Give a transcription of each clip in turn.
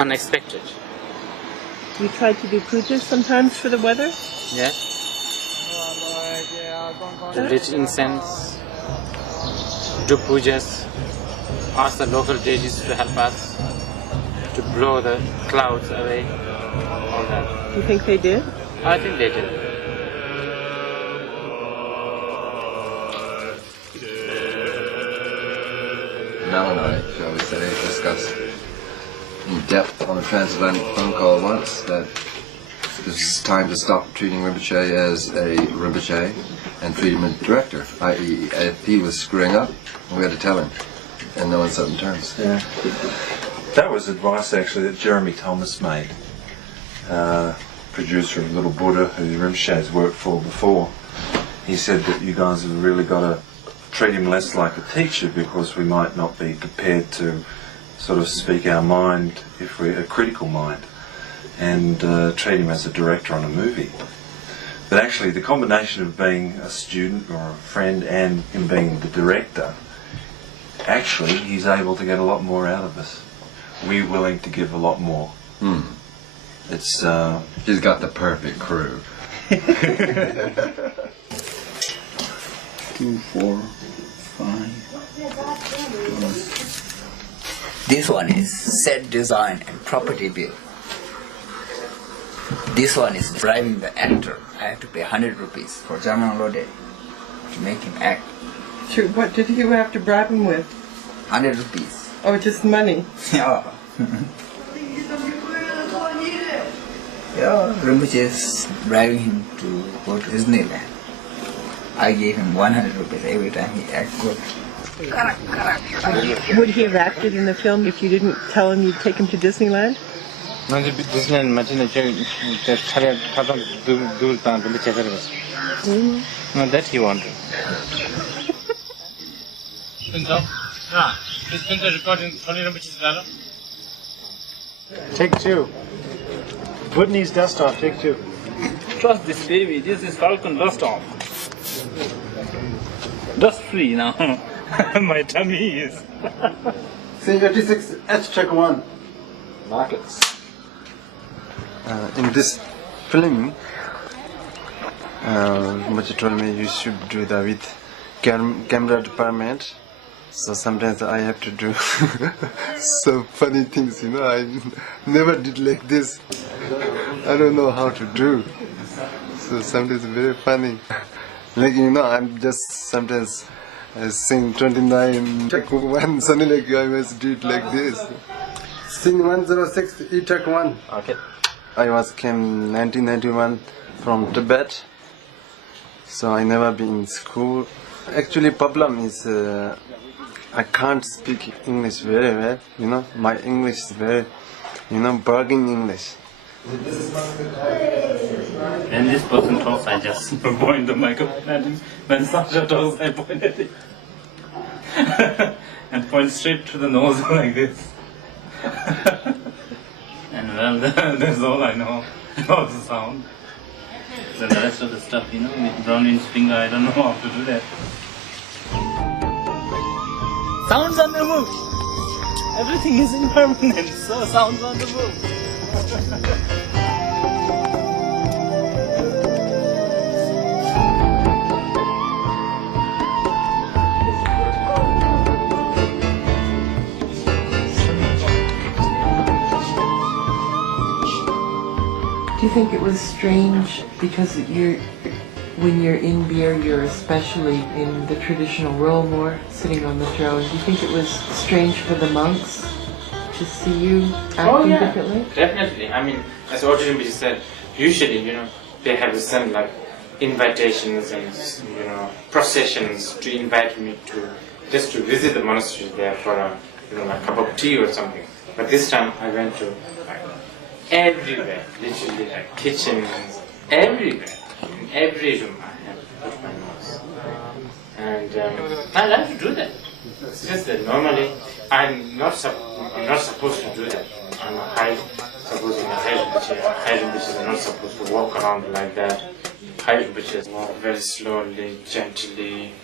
unexpected. You try to do pujas sometimes for the weather? Yeah. To lit incense, do pujas, ask the local deities to help us, to blow the clouds away, all that. Do you think they did? I think they did. Melanite, shall we say, discussed in depth on a transatlantic phone call once that it's time to stop treating Rinpoche as a Rinpoche and treat him as director, i.e. if he was screwing up, we had to tell him and no uncertain terms. Yeah. That was advice actually that Jeremy Thomas made, producer of Little Buddha, who Rinpoche's worked for before. He said that you guys have really got to treat him less like a teacher because we might not be prepared to sort of speak our mind if we're a critical mind, and treat him as a director on a movie. But actually the combination of being a student or a friend and him being the director, actually he's able to get a lot more out of us. We're willing to give a lot more. It's He's got the perfect crew. 2, 4, 5. This one is set design and property bill. This one is driving the actor. I have to pay 100 rupees for German Lode to make him act. Sure. What did you have to bribe him with? 100 rupees. Oh, just money. Yeah. Yeah, Rinpoche is driving him to go to Disneyland. I gave him 100 rupees every time he acts good. Would he have acted in the film if you didn't tell him you'd take him to Disneyland? No, that he wanted. Take 2. Whitney's dust off, take 2. Trust this baby, this is Falcon dust off. Dust free now. My tummy is. Scene 56, H check 1. Markets. In this film, Mochi told me you should do that with camera department. So sometimes I have to do some funny things, you know. I never did like this. I don't know how to do. So sometimes it's very funny. Like, you know, I'm just sometimes I sing 29, check 1, suddenly like I must do it like this. Sing 106, E check 1. Okay. I came 1991 from Tibet. So I never been in school. Actually problem is I can't speak English very well, you know. My English is very, bargain English. When this person talks, I just point the microphone at him. When Sasha talks, I point at him. And point straight to the nose like this. And well, that's all I know about the sound. Then the rest of the stuff, with Browning's finger, I don't know how to do that. Sounds on the move! Everything is impermanent, so sounds on the move. Do you think it was strange because when you're in beer, you're especially in the traditional role more, sitting on the throne. Do you think it was strange for the monks to see you acting differently? Definitely. I mean, as Rinpoche said, usually, they have sent like invitations and, processions to invite me just to visit the monastery there for a cup of tea or something. But this time I went to everywhere, literally like kitchens, everywhere. In every room I have put my nose. And I like to do that. It's just that normally I'm not supposed to do that. I'm a high Rinpoches are not supposed to walk around like that. High Rinpoches walk very slowly, gently,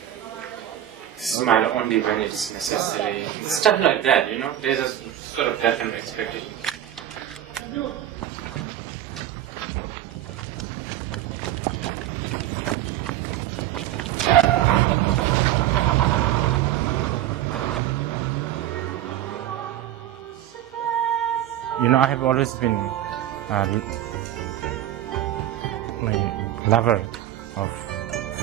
smile only when it is necessary. Stuff like that, there's a sort of definite expectation. You know, I have always been a lover of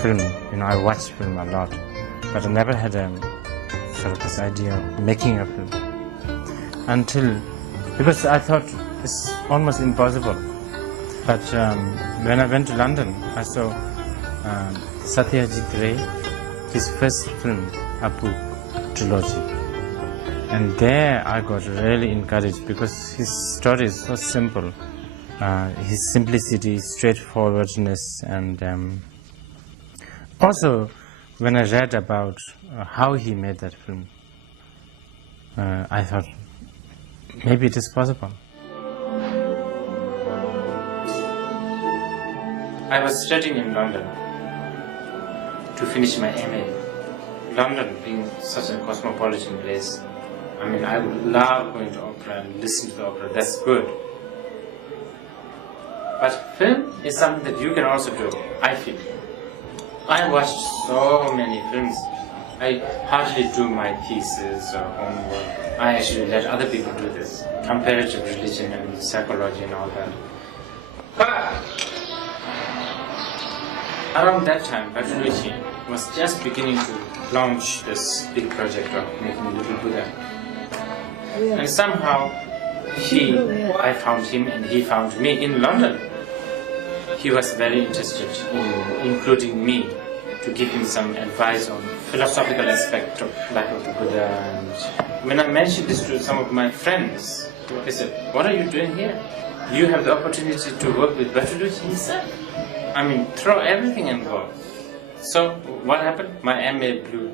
film. You know, I watch film a lot, but I never had a sort of this idea of making a film until, because I thought it's almost impossible. But when I went to London, I saw Satyajit Ray, his first film, Apu trilogy. And there I got really encouraged because his story is so simple. His simplicity, straightforwardness, and also when I read about how he made that film, I thought maybe it is possible. I was studying in London to finish my MA. London being such a cosmopolitan place, I mean, I would love going to opera and listen to the opera, that's good. But film is something that you can also do, I feel. I watched so many films. I hardly do my thesis or homework. I actually let other people do this. Comparative religion and psychology and all that. But around that time, Bertolucci was just beginning to launch this big project of making Little Buddha. And somehow, I found him and he found me in London. He was very interested in including me to give him some advice on philosophical aspect of life of the Buddha. And when I mentioned this to some of my friends, they said, "What are you doing here? You have the opportunity to work with Bertolucci himself. I mean, throw everything and go." So what happened? My MA blew.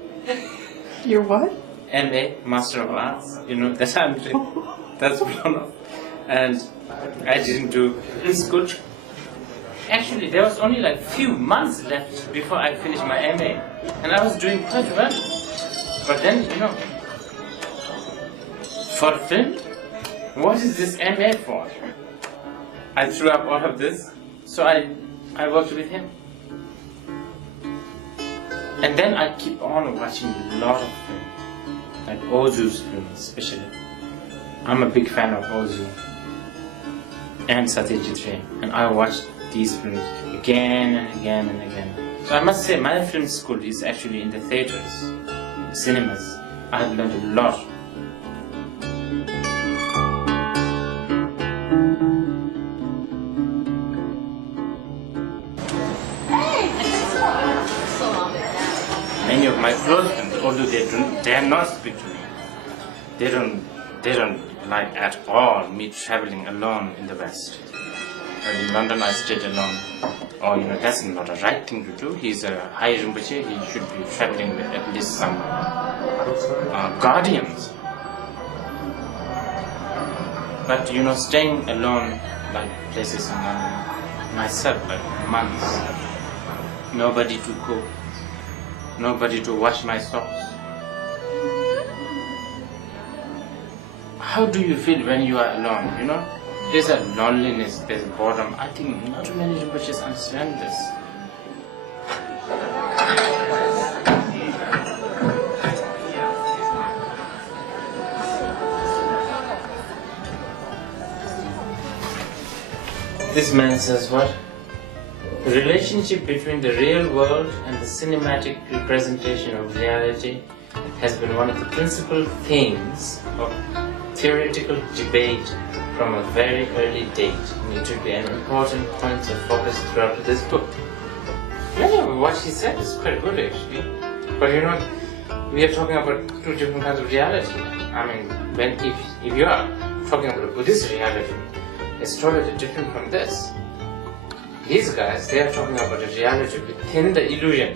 Your what? MA, Master of Arts, you know, that's blown up. And I didn't do this good. Actually, there was only like few months left before I finished my MA. And I was doing quite well. But then, you know, for film, what is this MA for? I threw up all of this, so I worked with him. And then I keep on watching a lot of films. Like Ozu's films especially. I'm a big fan of Ozu and Satyajit Ray, and I watched these films again and again and again. So I must say my film school is actually in the theaters, cinemas. I have learned a lot. Many of my close friends, although they dare not speak to me, they don't like at all me traveling alone in the West. In London I stayed alone. Oh, you know, that's not a right thing to do. He's a high Rinpoche, he should be traveling with at least some guardians. But you know, staying alone, like places in London, myself, like months, nobody to cook, nobody to wash my socks. How do you feel when you are alone, you know? There's a loneliness, there's boredom. I think not many Rinpoches understand this. This man says what? The relationship between the real world and the cinematic representation of reality has been one of the principal themes of theoretical debate from a very early date, and it will be an important point of focus throughout this book. Yeah, what he said is quite good actually. But you know, we are talking about two different kinds of reality. I mean, if you are talking about a Buddhist reality, it's totally different from this. These guys, they are talking about a reality within the illusion.